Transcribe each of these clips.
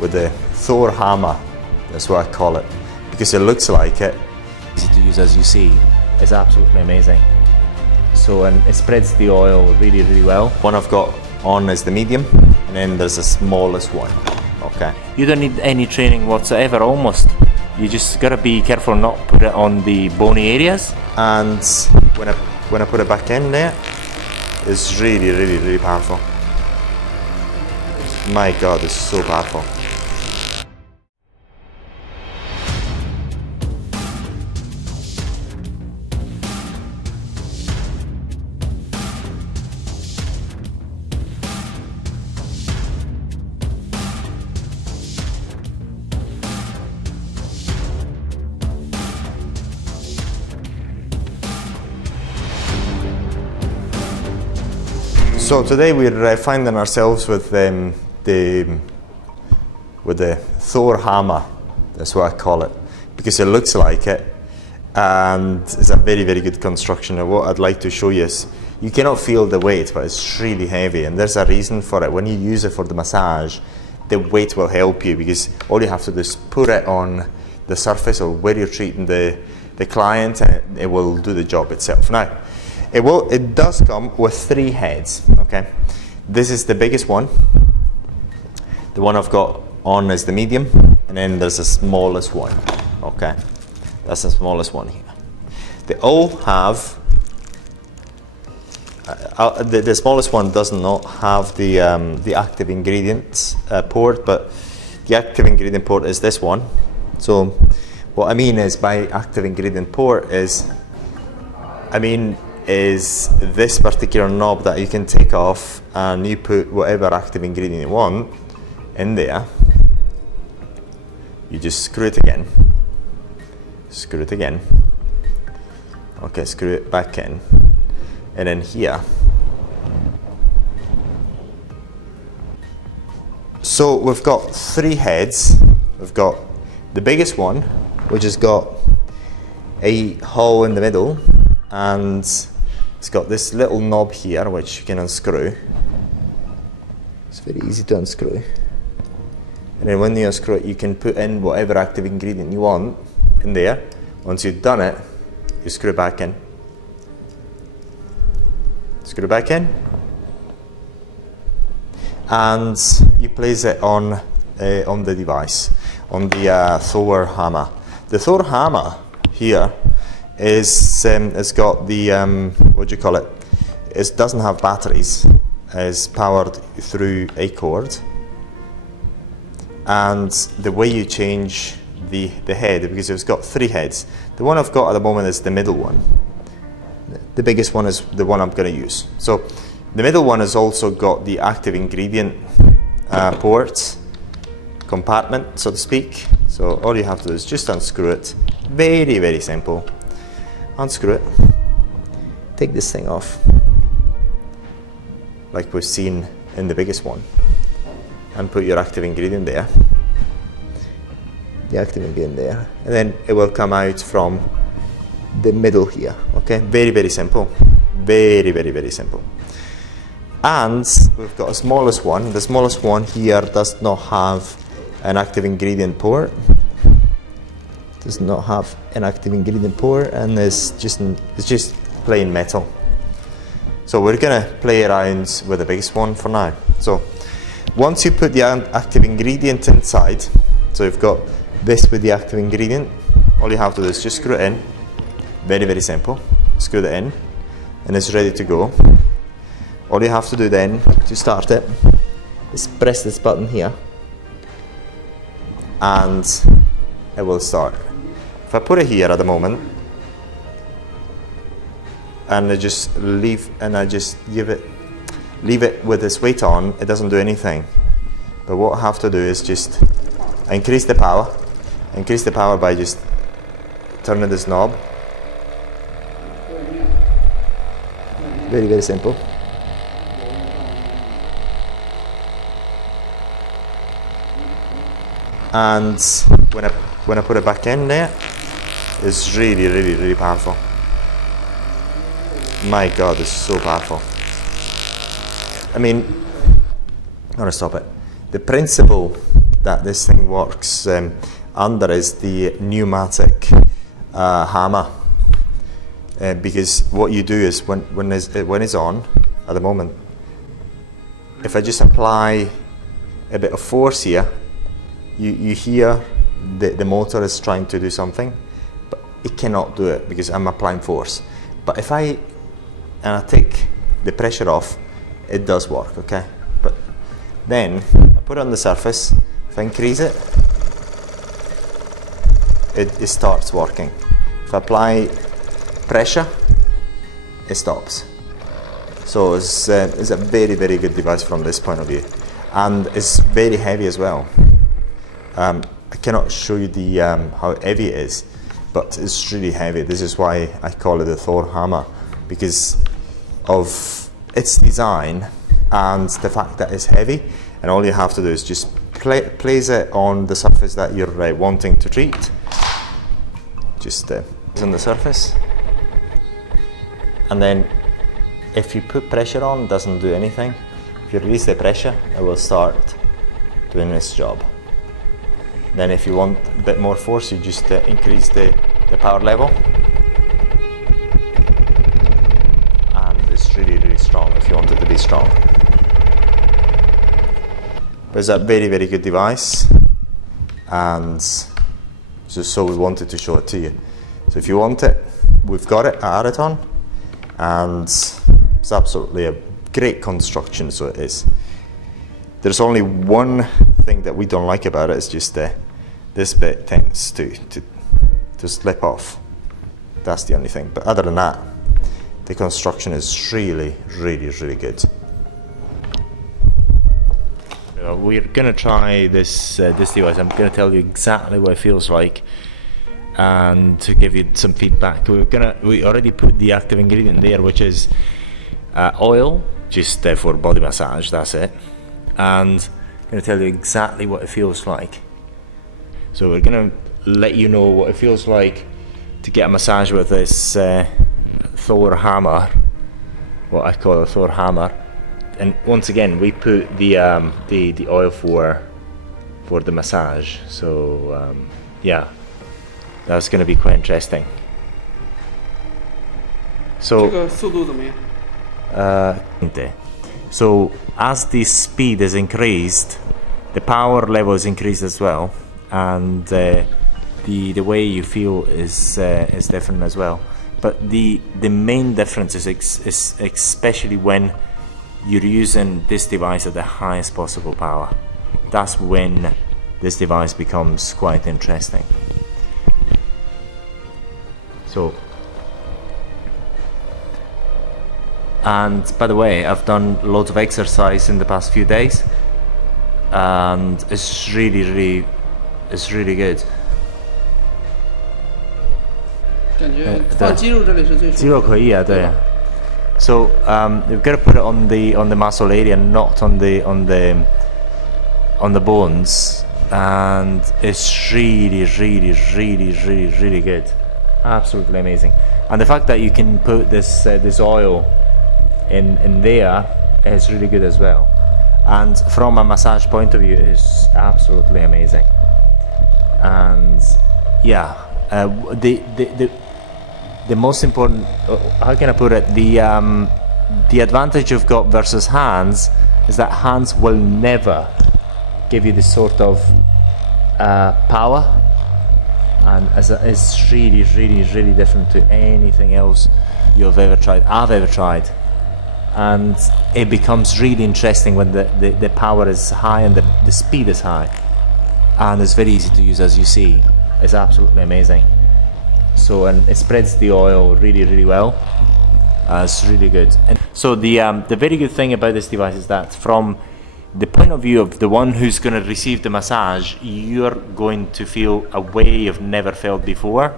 with the Thor hammer. That's what I call it, because it looks like it. Easy to use, as you see. It's absolutely amazing. So, and it spreads the oil really, really well. One I've got on is the medium, and then there's the smallest one. Okay. You don't need any training whatsoever, almost. You just gotta be careful not put it on the bony areas. And when I put it back in there, it's really, really, really powerful. My God, it's so powerful. So today we're finding ourselves with the Thor hammer. That's what I call it, because it looks like it, and it's a very, very good construction. And what I'd like to show you is you cannot feel the weight, but it's really heavy, and there's a reason for it. When you use it for the massage, the weight will help you, because all you have to do is put it on the surface or where you're treating the client, and it will do the job itself. Now, it does come with 3 heads, okay? This is the biggest one. The one I've got on is the medium, and then there's the smallest one, okay? That's the smallest one here. They all have, the smallest one does not have the active ingredients port, but the active ingredient port is this one. So what I mean is by active ingredient port is this particular knob that you can take off, and you put whatever active ingredient you want in there. You just screw it again. Screw it again. Okay, screw it back in. And then here. So we've got 3 heads. We've got the biggest one, which has got a hole in the middle, and it's got this little knob here which you can unscrew. It's very easy to unscrew. And then when you unscrew it, you can put in whatever active ingredient you want in there. Once you've done it, you screw it back in. Screw it back in. And you place it on the device, on the Thor hammer. The Thor hammer here it's got the what do you call it? It doesn't have batteries. It's powered through a cord, and the way you change the head, because it's got 3 heads. The one I've got at the moment is the middle one. The biggest one is the one I'm going to use. So the middle one has also got the active ingredient port compartment, so to speak. So all you have to do is just unscrew it. Very, very simple. Unscrew it, take this thing off, like we've seen in the biggest one, and put your active ingredient there, the active ingredient there, and then it will come out from the middle here, okay? Very, very simple. Very, very, very simple. And we've got a smallest one. The smallest one here does not have an active ingredient port. Does not have an active ingredient port, and it's just plain metal. So we're gonna play around with the biggest one for now. So once you put the active ingredient inside, so you've got this with the active ingredient, all you have to do is just screw it in. Very, very simple. Screw it in, and it's ready to go. All you have to do then to start it is press this button here, and it will start. If I put it here at the moment, and I just leave it with this weight on, it doesn't do anything. But what I have to do is just increase the power. Increase the power by just turning this knob. Very, very simple. And when I put it back in there, it's really, really, really powerful. My God, it's so powerful. I mean, I'm gonna stop it. The principle that this thing works under is the pneumatic hammer, because what you do is when it's on at the moment, if I just apply a bit of force here, you hear the motor is trying to do something, but it cannot do it because I'm applying force. But if I take the pressure off, it does work, okay? But then I put it on the surface, if I increase it, it starts working. If I apply pressure, it stops. So it's a very, very good device from this point of view. And it's very heavy as well. I cannot show you the how heavy it is, but it's really heavy. This is why I call it a Thor hammer, because of its design and the fact that it's heavy, and all you have to do is just place it on the surface that you're wanting to treat. Just on the surface, and then if you put pressure on, it doesn't do anything. If you release the pressure, it will start doing its job. Then if you want a bit more force, you just increase the power level, and it's really, really strong if you want it to be strong. But it's a very, very good device, and so we wanted to show it to you. So if you want it, we've got it at Areton, and it's absolutely a great construction, so it is. There's only one thing that we don't like about it, it's just this bit tends to slip off. That's the only thing. But other than that, the construction is really, really, really good. We're going to try this device. I'm going to tell you exactly what it feels like and to give you some feedback. We already put the active ingredient there, which is oil, just for body massage, that's it. And I'm going to tell you exactly what it feels like. So we're going to let you know what it feels like to get a massage with this Thor hammer, what I call a Thor hammer. And once again, we put the oil for the massage. So yeah, that's going to be quite interesting. So 这个速度怎么样？ So as the speed is increased, the power level is increased as well, and the way you feel is different as well. But the main difference is especially when you're using this device at the highest possible power. That's when this device becomes quite interesting. So, and by the way, I've done loads of exercise in the past few days, and it's really good. 感觉放肌肉这里是最舒服的。肌肉可以啊，对。So you've got to put it on the muscle area, not on the bones, and it's really good, absolutely amazing. And the fact that you can put this oil in there is really good as well. And from a massage point of view, it's absolutely amazing. And yeah, the most important, how can I put it, the advantage you've got versus hands is that hands will never give you this sort of power, and it's really different to anything else I've ever tried. And it becomes really interesting when the power is high and the speed is high, and it's very easy to use, as you see. It's absolutely amazing. So, and it spreads the oil really well. It's really good. And so the very good thing about this device is that from the point of view of the one who's going to receive the massage, you're going to feel a way you've never felt before,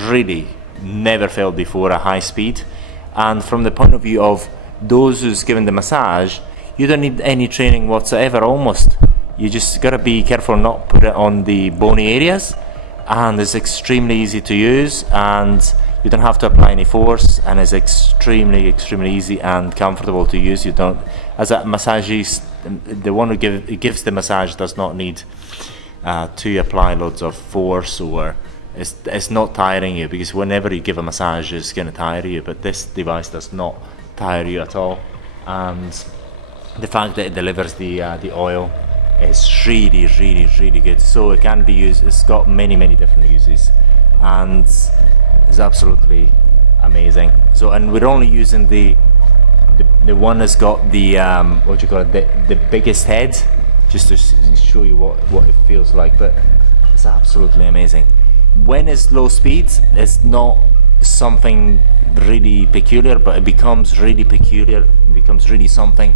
really never felt before, at high speed. And from the point of view of those who's given the massage, you don't need any training whatsoever, almost. You just got to be careful not put it on the bony areas, and it's extremely easy to use, and you don't have to apply any force, and it's extremely easy and comfortable to use. You don't, as a massagist the one who gives the massage does not need to apply loads of force, or it's not tiring you, because whenever you give a massage it's going to tire you, but this device does not tire you at all. And the fact that it delivers the oil is really, really, really good. So it can be used, it's got many, many different uses, and it's absolutely amazing. So, and we're only using the one that's got the what do you call it, the biggest head, just to show you what it feels like, but it's absolutely amazing. When it's low speed, it's not something really peculiar, but it becomes really peculiar, it becomes really something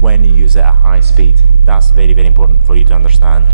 when you use it at high speed. That's very, very important for you to understand.